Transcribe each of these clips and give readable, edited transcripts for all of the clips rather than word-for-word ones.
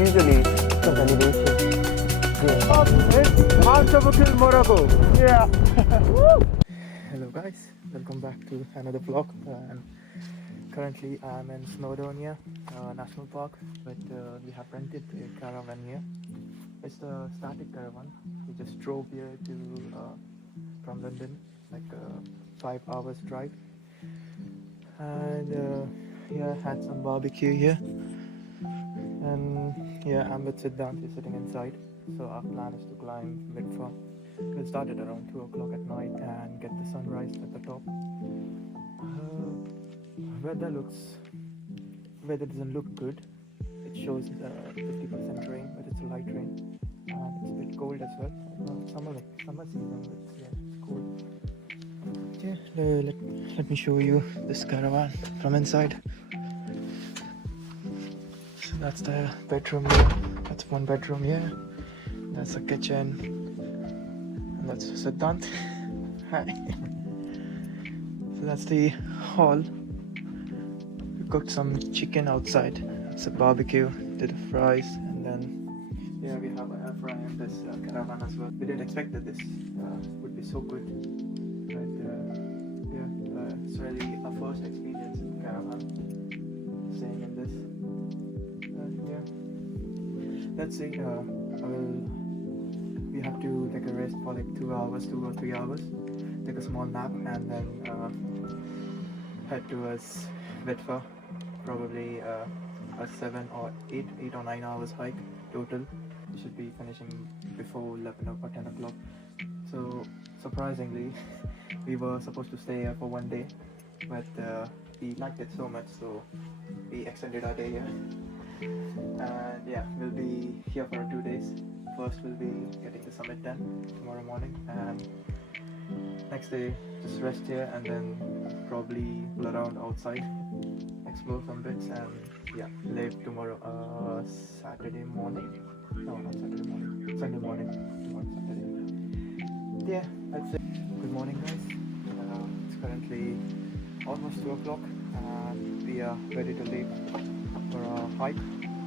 usually some elevation game. Up in Mount Morocco. Yeah. Hello guys, welcome back to another vlog. And currently I'm in Snowdonia National Park, but we have rented a caravan here. It's the static caravan. We just drove here to from London, like 5 hours drive, and yeah, had some barbecue here. And yeah, I'm with Siddhant, he's sitting inside. So our plan is to climb Midfar. We'll start at around 2 o'clock at night and get the sunrise at the top. Weather doesn't look good. It shows 50% rain, but it's a light rain, and it's a bit cold as well. Summer season, but yeah, it's cold. Yeah, let me show you this caravan from inside. So that's the bedroom here. That's one bedroom here. That's the kitchen. And that's Siddhant. Hi. So that's the hall. We cooked some chicken outside. It's a barbecue, did the fries, and then yeah, we have an air fryer in this caravan as well. We didn't expect that this would be so good, but yeah, it's really our first experience in caravan, staying in this. Yeah, let's see. We have to take a rest for like 2 hours, 2 or 3 hours, take a small nap, and then head towards Wyddfa. Probably a 7 or 8 or 9 hours hike total. We should be finishing before 11 or 10 o'clock. So surprisingly, we were supposed to stay here for 1 day, but we liked it so much, so we extended our day here. And yeah, we'll be here for 2 days. First we'll be getting the summit done tomorrow morning, and next day just rest here, and then probably pull around outside, explore some bits, and yeah, leave tomorrow Saturday morning. No, not Saturday morning, Sunday morning. Tomorrow Saturday. Yeah, that's it. Good morning guys. It's currently almost 2 o'clock, and we are ready to leave for our hike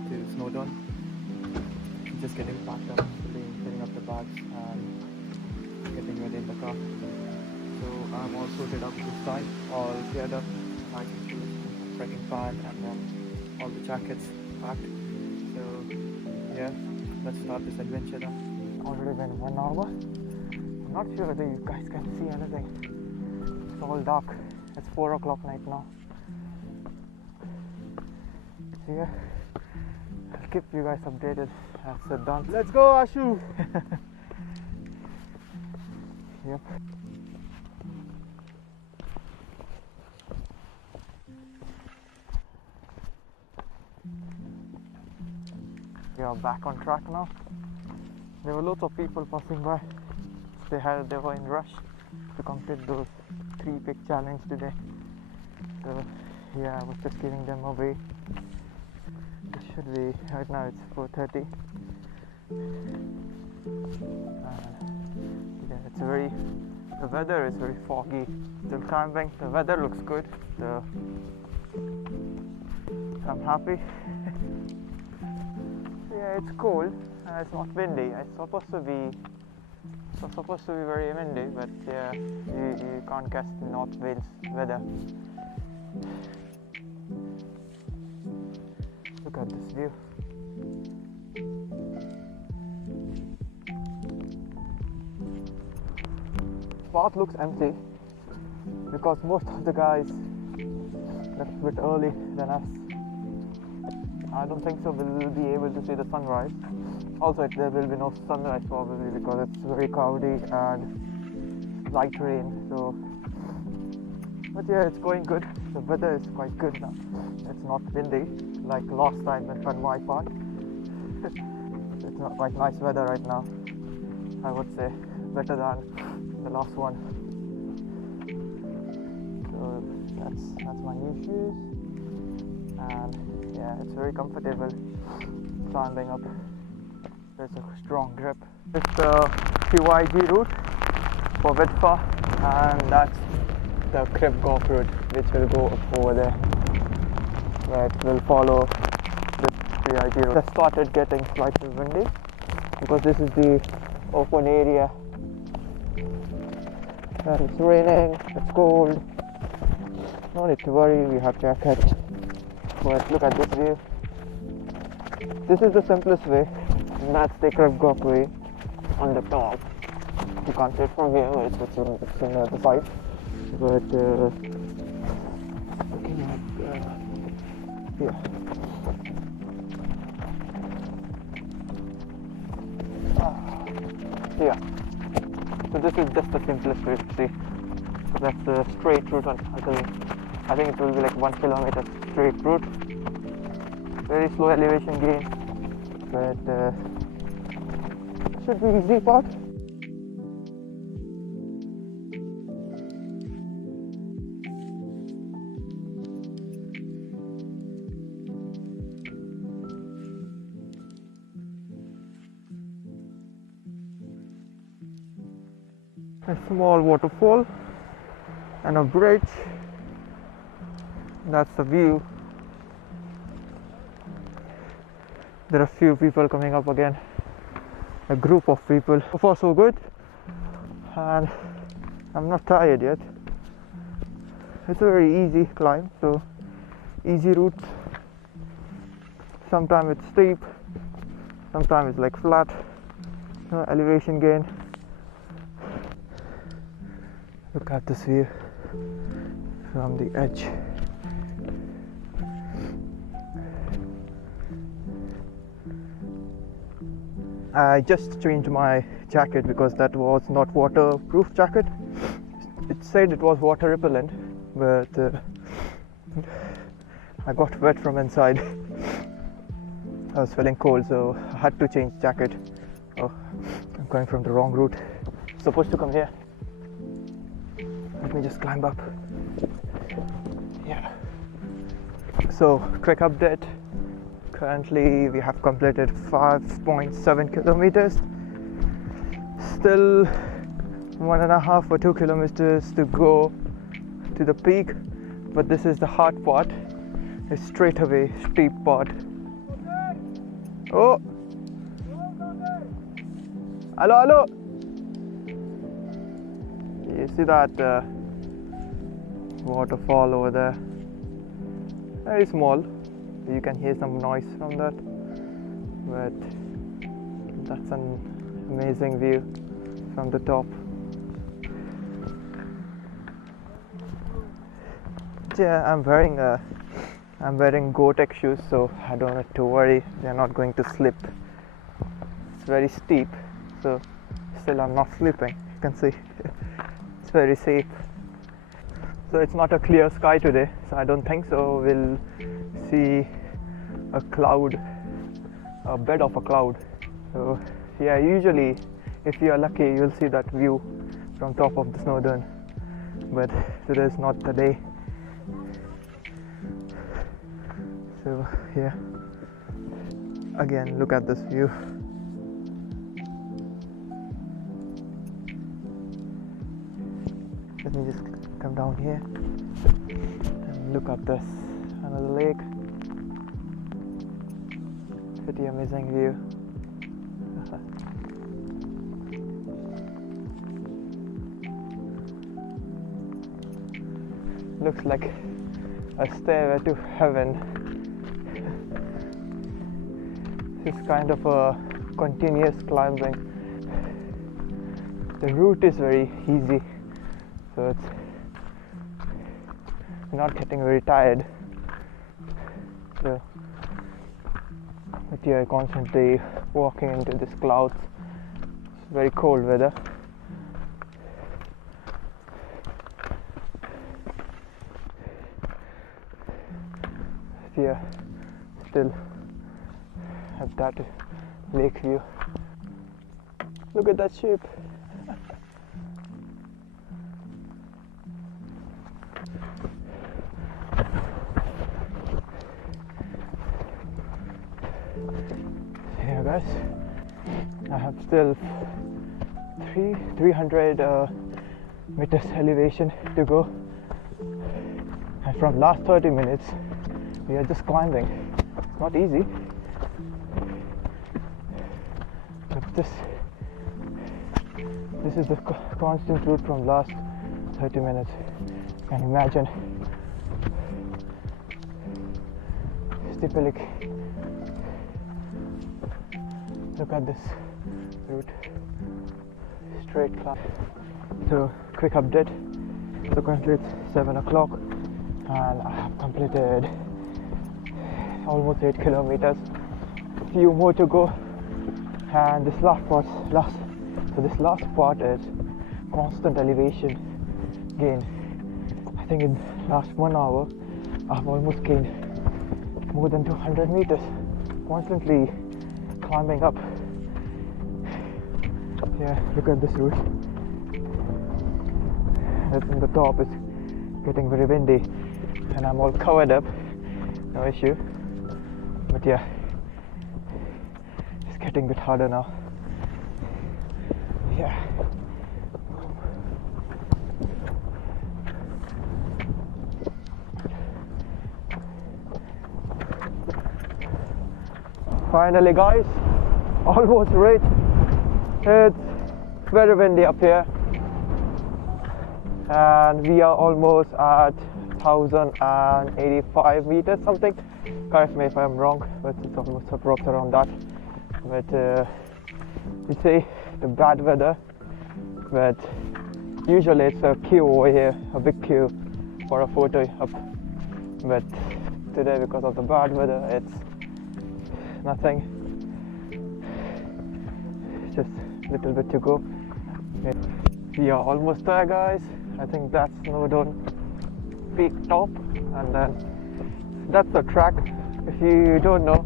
to Snowdon. Just getting packed up, filling up the bags and getting ready in the car. So I'm all sorted up this time, all geared up, hiking shoes, trekking pant, and then all the jackets packed. So yeah, let's start this adventure now. Already been 1 hour. I'm not sure whether you guys can see anything. It's all dark. It's 4 o'clock night now. So yeah, I'll keep you guys updated as Siddhant. Let's go, Ashu. Yep. We are back on track now. There were lots of people passing by. They were in rush to complete those 3 pick challenge today. So yeah, I was just giving them away. It should be right now. It's 4:30. Yeah, the weather is very foggy. Still climbing. The weather looks good. I'm happy. Yeah, it's cold and it's not windy. It's supposed to be very windy, but yeah, you can't guess the North Wales weather. Look at this view. Path looks empty because most of the guys left a bit early than us. I don't think so we'll be able to see the sunrise. Also, there will be no sunrise probably because it's very cloudy and light rain. So, but yeah, it's going good. The weather is quite good now. It's not windy like last time when my part. It's not quite nice weather right now. I would say better than the last one. So that's my new shoes, and yeah, it's very comfortable climbing up. There's a strong grip. It's the QIG route for Wyddfa, and that's the Crib Golf route which will go up over there, where it will follow the Yeah, it just started getting slightly windy because this is the open area. And it's raining, it's cold. No need to worry, we have jackets. But look at this view. This is the simplest way, and that's the Kribgok way on the top. You can't see it from here, it's on the other side. But looking at here. Yeah. So this is just the simplest way to see. So that's the straight route until I think it will be like 1 kilometer straight route. Very slow elevation gain, but should be easy part. A small waterfall and a bridge. That's the view. There are a few people coming up again, a group of people. So far so good, and I'm not tired yet. It's a very easy climb, so easy routes. Sometimes it's steep, sometimes it's like flat, elevation gain. Look at this view from the edge. I just changed my jacket because that was not waterproof jacket. It said it was water repellent, but I got wet from inside. I was feeling cold, so I had to change jacket. Oh, I'm going from the wrong route. Supposed to come here. Let me just climb up. Yeah. So, quick update. Currently, we have completed 5.7 kilometers. Still 1.5 or 2 kilometers to go to the peak. But this is the hard part. A straight away steep part. Oh! Hello, hello! You see that waterfall over there? Very small. You can hear some noise from that, but that's an amazing view from the top. Yeah, I'm wearing Gore-Tex shoes, so I don't have to worry. They're not going to slip. It's very steep, so still I'm not slipping. You can see it's very safe. So it's not a clear sky today, so I don't think so we'll see a cloud, a bed of a cloud. So yeah, usually if you are lucky you'll see that view from top of the Snowdon, but today is not the day. So yeah, again look at this view. Let me just come down here and look at this, another lake. Pretty amazing view. Looks like a stairway to heaven. This is kind of a continuous climbing. The route is very easy, so it's not getting very tired. So, but yeah, constantly walking into these clouds. It's very cold weather. Yeah, still have that lake view. Look at that ship. Yeah guys, I have still 300 meters elevation to go, and from last 30 minutes we are just climbing. It's not easy, this is the constant route from last 30 minutes. Can you imagine? Stipelik. Look at this route. Straight climb. So quick update. So currently it's 7 o'clock and I have completed almost 8 kilometers. Few more to go. And this last part is constant elevation gain. I think in last 1 hour I've almost gained more than 200 meters, constantly climbing up. Yeah, look at this route. It's in the top, it's getting very windy and I'm all covered up, no issue. But yeah, it's getting a bit harder now. Yeah. Finally guys, almost reached. It's very windy up here and we are almost at 1085 meters something. Correct me if I'm wrong, but it's almost approx around that. But you see the bad weather, but usually it's a queue over here, a big queue for a photo up. But today because of the bad weather it's nothing, just a little bit to go. We are almost there guys. I think that's Snowdon peak top and then that's the track. If you don't know,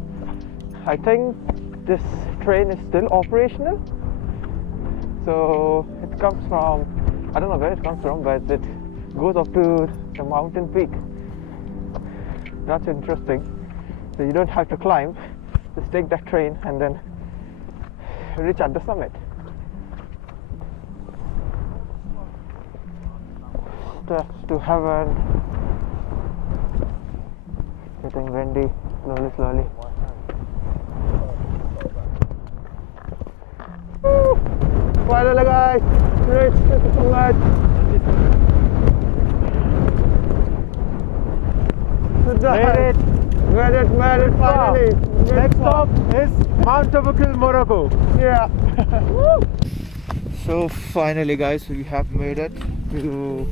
I think this train is still operational. So it comes from, I don't know where it comes from, but it goes up to the mountain peak. That's interesting. So you don't have to climb, just take that train and then reach at the summit. Steps to heaven. Getting windy, slowly. Woo! Finally guys, reached the summit. Made it finally. Next stop is Mount Overkill, Morocco. Yeah. So finally guys, we have made it to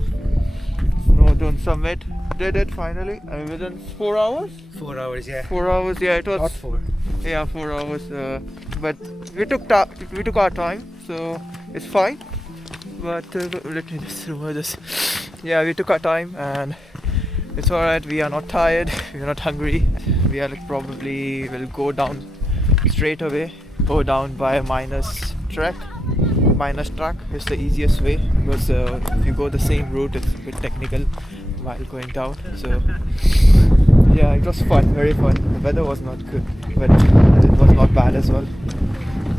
Snowdon summit. Did it finally within 4 hours? 4 hours, yeah. 4 hours, yeah, it was Not 4. yeah 4 hours, but we took our time, so it's fine. But let me just remove this. Yeah, we took our time and it's alright. We are not tired, we are not hungry. We are like probably will go down straight away, go down by a minus track. It's the easiest way because if you go the same route it's a bit technical while going down. So yeah, it was fun, very fun. The weather was not good, but it was not bad as well.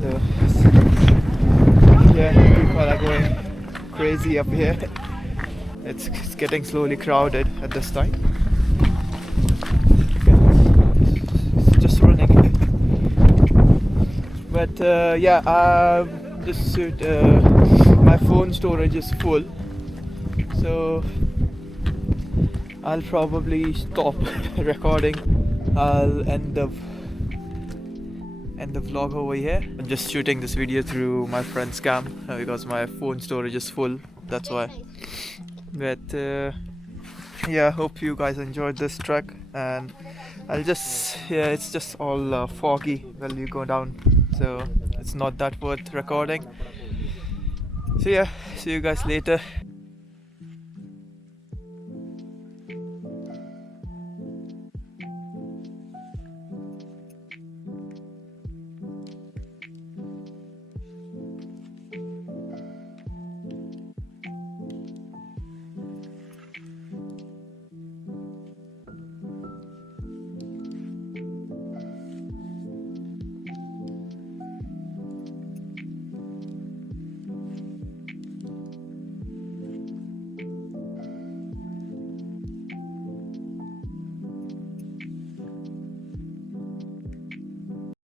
So yeah, people are going crazy up here. It's getting slowly crowded at this time. It's just running. But yeah, my phone storage is full, so I'll probably stop recording. I'll end the vlog over here. I'm just shooting this video through my friend's cam because my phone storage is full, that's why. But yeah, hope you guys enjoyed this trek, and it's just all foggy when you go down, so it's not that worth recording. So yeah, see you guys later.